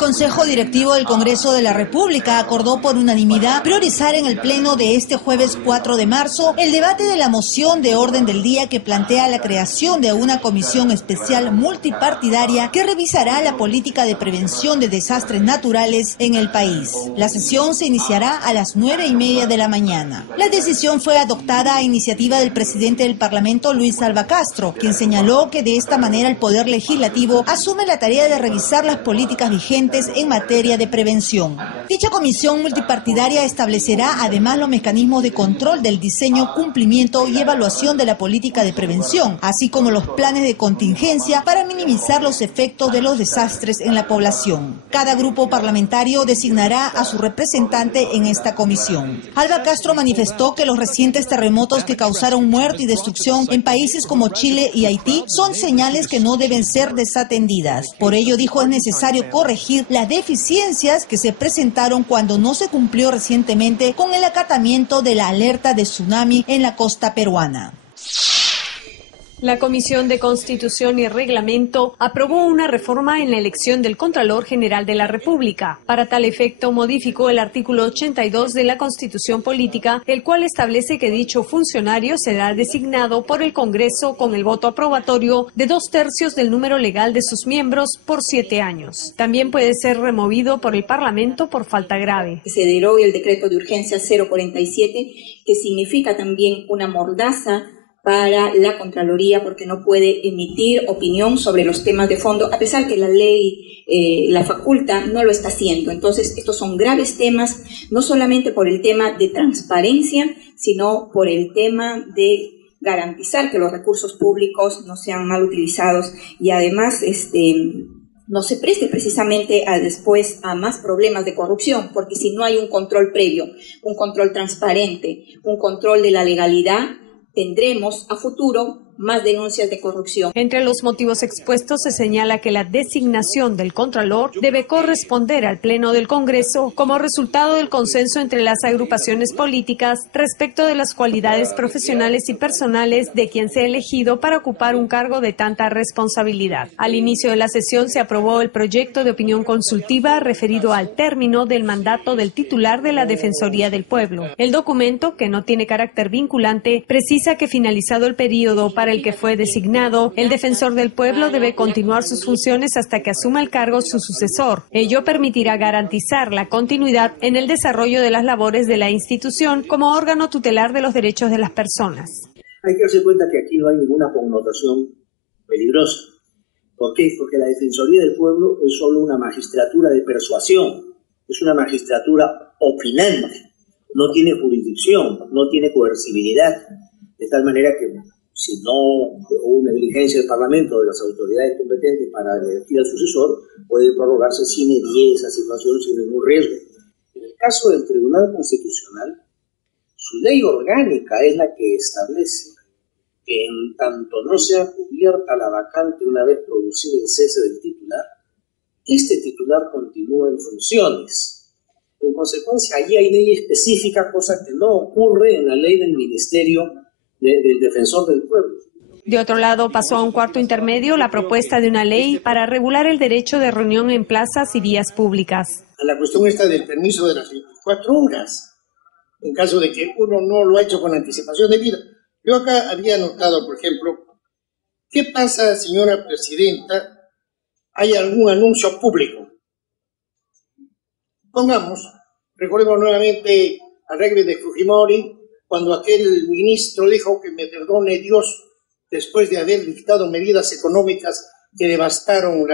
Consejo Directivo del Congreso de la República acordó por unanimidad priorizar en el pleno de este jueves 4 de marzo el debate de la moción de orden del día que plantea la creación de una comisión especial multipartidaria que revisará la política de prevención de desastres naturales en el país. La sesión se iniciará a las 9:30 de la mañana. La decisión fue adoptada a iniciativa del presidente del Parlamento, Luis Salva Castro, quien señaló que de esta manera el Poder Legislativo asume la tarea de revisar las políticas vigentes en materia de prevención. Dicha comisión multipartidaria establecerá además los mecanismos de control del diseño, cumplimiento y evaluación de la política de prevención, así como los planes de contingencia para minimizar los efectos de los desastres en la población. Cada grupo parlamentario designará a su representante en esta comisión. Alba Castro manifestó que los recientes terremotos que causaron muerte y destrucción en países como Chile y Haití son señales que no deben ser desatendidas. Por ello, dijo, es necesario corregir las deficiencias que se presentaron cuando no se cumplió recientemente con el acatamiento de la alerta de tsunami en la costa peruana. La Comisión de Constitución y Reglamento aprobó una reforma en la elección del Contralor General de la República. Para tal efecto, modificó el artículo 82 de la Constitución Política, el cual establece que dicho funcionario será designado por el Congreso con el voto aprobatorio de 2/3 del número legal de sus miembros por 7 años. También puede ser removido por el Parlamento por falta grave. Se deroga el decreto de urgencia 047, que significa también una mordaza para la Contraloría, porque no puede emitir opinión sobre los temas de fondo, a pesar que la ley la faculta, no lo está haciendo. Entonces, estos son graves temas, no solamente por el tema de transparencia, sino por el tema de garantizar que los recursos públicos no sean mal utilizados y además no se preste precisamente después a más problemas de corrupción, porque si no hay un control previo, un control transparente, un control de la legalidad, tendremos a futuro más denuncias de corrupción. Entre los motivos expuestos se señala que la designación del Contralor debe corresponder al Pleno del Congreso como resultado del consenso entre las agrupaciones políticas respecto de las cualidades profesionales y personales de quien sea elegido para ocupar un cargo de tanta responsabilidad. Al inicio de la sesión se aprobó el proyecto de opinión consultiva referido al término del mandato del titular de la Defensoría del Pueblo. El documento, que no tiene carácter vinculante, precisa que finalizado el periodo para el que fue designado, el defensor del pueblo debe continuar sus funciones hasta que asuma el cargo su sucesor. Ello permitirá garantizar la continuidad en el desarrollo de las labores de la institución como órgano tutelar de los derechos de las personas. Hay que darse cuenta que aquí no hay ninguna connotación peligrosa. ¿Por qué? Porque la Defensoría del Pueblo es solo una magistratura de persuasión, es una magistratura opinante, no tiene jurisdicción, no tiene coercibilidad, de tal manera que si no hubo una diligencia del Parlamento, de las autoridades competentes para elegir al sucesor, puede prorrogarse sine die esa situación sin ningún riesgo. En el caso del Tribunal Constitucional, su ley orgánica es la que establece que en tanto no sea cubierta la vacante una vez producido el cese del titular, este titular continúa en funciones. En consecuencia, allí hay ley específica, cosa que no ocurre en la ley del Ministerio del Defensor del Pueblo. De otro lado, pasó a un cuarto intermedio la propuesta de una ley para regular el derecho de reunión en plazas y vías públicas. A la cuestión esta del permiso de las 24 horas, en caso de que uno no lo ha hecho con anticipación debida. Yo acá había notado, por ejemplo, ¿qué pasa, señora presidenta? ¿Hay algún anuncio público? Pongamos, recordemos nuevamente al régimen de Fujimori, cuando aquel ministro dijo que me perdone Dios después de haber dictado medidas económicas que devastaron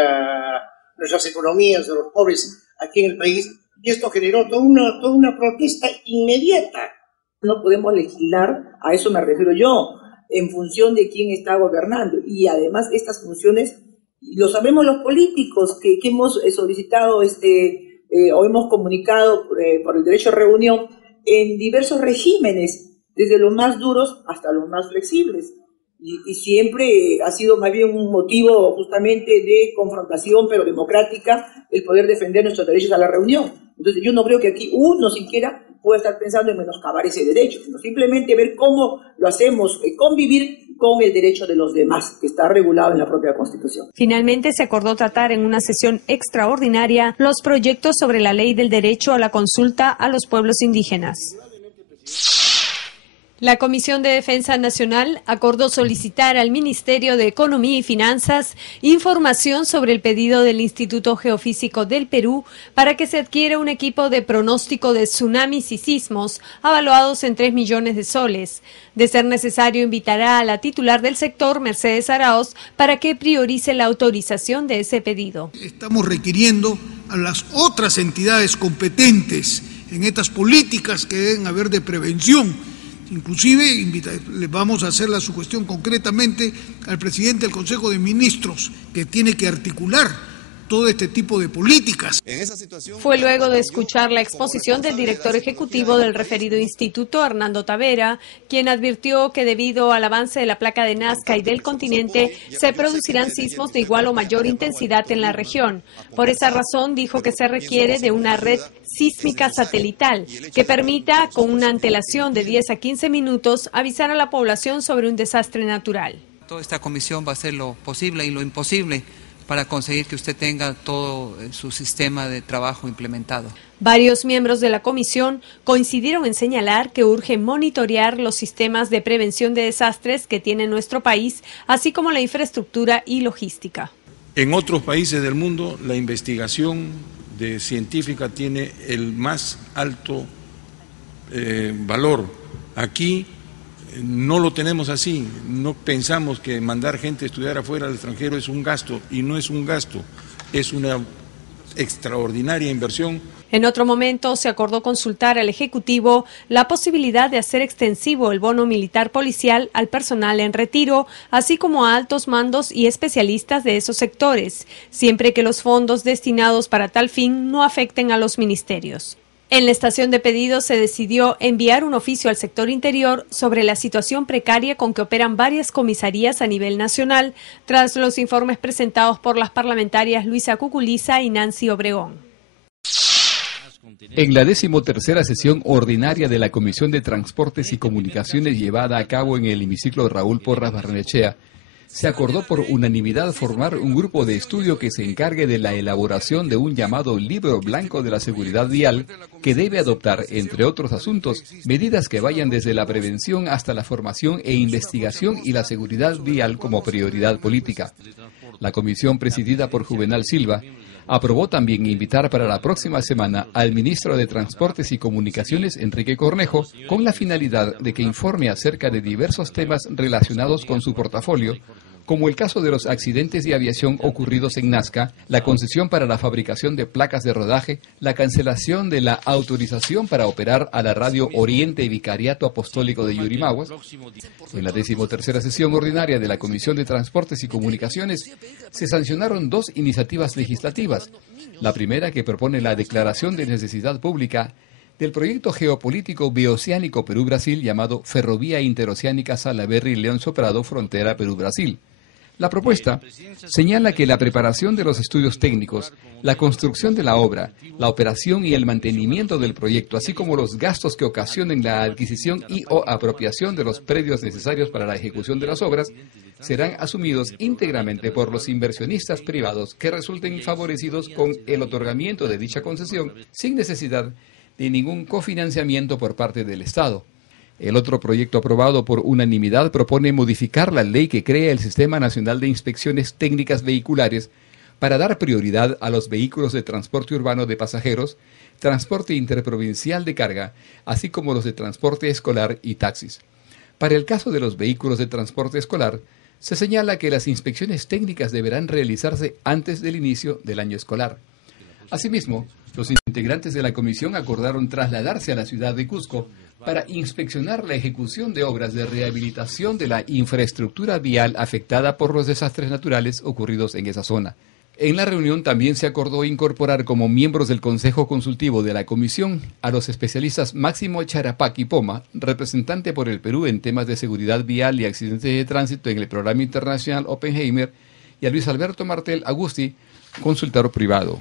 nuestras economías de los pobres aquí en el país, y esto generó toda una protesta inmediata. No podemos legislar, a eso me refiero yo, en función de quién está gobernando, y además estas funciones, lo sabemos los políticos que hemos solicitado o hemos comunicado por el derecho a reunión en diversos regímenes, desde los más duros hasta los más flexibles. Y siempre ha sido más bien un motivo justamente de confrontación, pero democrática, el poder defender nuestros derechos a la reunión. Entonces yo no creo que aquí uno siquiera pueda estar pensando en menoscabar ese derecho, sino simplemente ver cómo lo hacemos convivir con el derecho de los demás, que está regulado en la propia Constitución. Finalmente se acordó tratar en una sesión extraordinaria los proyectos sobre la ley del derecho a la consulta a los pueblos indígenas. La Comisión de Defensa Nacional acordó solicitar al Ministerio de Economía y Finanzas información sobre el pedido del Instituto Geofísico del Perú para que se adquiera un equipo de pronóstico de tsunamis y sismos avaluados en 3 millones de soles. De ser necesario, invitará a la titular del sector, Mercedes Araoz, para que priorice la autorización de ese pedido. Estamos requiriendo a las otras entidades competentes en estas políticas que deben haber de prevención. Inclusive le vamos a hacer la sugestión concretamente al presidente del Consejo de Ministros, que tiene que articular todo este tipo de políticas. Fue luego de escuchar la exposición del director ejecutivo del referido instituto, Hernando Tavera, quien advirtió que debido al avance de la placa de Nazca y del continente, se producirán sismos de igual o mayor intensidad en la región. Por esa razón, dijo que se requiere de una red sísmica satelital que permita, con una antelación de 10 a 15 minutos, avisar a la población sobre un desastre natural. Toda esta comisión va a hacer lo posible y lo imposible para conseguir que usted tenga todo su sistema de trabajo implementado. Varios miembros de la comisión coincidieron en señalar que urge monitorear los sistemas de prevención de desastres que tiene nuestro país, así como la infraestructura y logística. En otros países del mundo, la investigación científica tiene el más alto valor. Aquí no lo tenemos así, no pensamos que mandar gente a estudiar afuera al extranjero es un gasto, y no es un gasto, es una extraordinaria inversión. En otro momento se acordó consultar al Ejecutivo la posibilidad de hacer extensivo el bono militar policial al personal en retiro, así como a altos mandos y especialistas de esos sectores, siempre que los fondos destinados para tal fin no afecten a los ministerios. En la estación de pedidos se decidió enviar un oficio al sector interior sobre la situación precaria con que operan varias comisarías a nivel nacional, tras los informes presentados por las parlamentarias Luisa Cuculiza y Nancy Obregón. En la 13ª sesión ordinaria de la Comisión de Transportes y Comunicaciones llevada a cabo en el hemiciclo Raúl Porras Barrenechea, se acordó por unanimidad formar un grupo de estudio que se encargue de la elaboración de un llamado Libro Blanco de la Seguridad Vial, que debe adoptar, entre otros asuntos, medidas que vayan desde la prevención hasta la formación e investigación y la seguridad vial como prioridad política. La comisión, presidida por Juvenal Silva, aprobó también invitar para la próxima semana al ministro de Transportes y Comunicaciones, Enrique Cornejo, con la finalidad de que informe acerca de diversos temas relacionados con su portafolio, como el caso de los accidentes de aviación ocurridos en Nazca, la concesión para la fabricación de placas de rodaje, la cancelación de la autorización para operar a la radio Oriente Vicariato Apostólico de Yurimaguas. En la 13ª sesión ordinaria de la Comisión de Transportes y Comunicaciones se sancionaron 2 iniciativas legislativas. La primera, que propone la declaración de necesidad pública del proyecto geopolítico bioceánico Perú-Brasil llamado Ferrovía Interoceánica Salaverry-León Soprado, frontera Perú-Brasil. La propuesta señala que la preparación de los estudios técnicos, la construcción de la obra, la operación y el mantenimiento del proyecto, así como los gastos que ocasionen la adquisición y o apropiación de los predios necesarios para la ejecución de las obras, serán asumidos íntegramente por los inversionistas privados que resulten favorecidos con el otorgamiento de dicha concesión sin necesidad de ningún cofinanciamiento por parte del Estado. El otro proyecto aprobado por unanimidad propone modificar la ley que crea el Sistema Nacional de Inspecciones Técnicas Vehiculares para dar prioridad a los vehículos de transporte urbano de pasajeros, transporte interprovincial de carga, así como los de transporte escolar y taxis. Para el caso de los vehículos de transporte escolar, se señala que las inspecciones técnicas deberán realizarse antes del inicio del año escolar. Asimismo, los integrantes de la comisión acordaron trasladarse a la ciudad de Cusco para inspeccionar la ejecución de obras de rehabilitación de la infraestructura vial afectada por los desastres naturales ocurridos en esa zona. En la reunión también se acordó incorporar como miembros del Consejo Consultivo de la Comisión a los especialistas Máximo Charapaqui Poma, representante por el Perú en temas de seguridad vial y accidentes de tránsito en el programa internacional Oppenheimer, y a Luis Alberto Martel Agusti, consultor privado.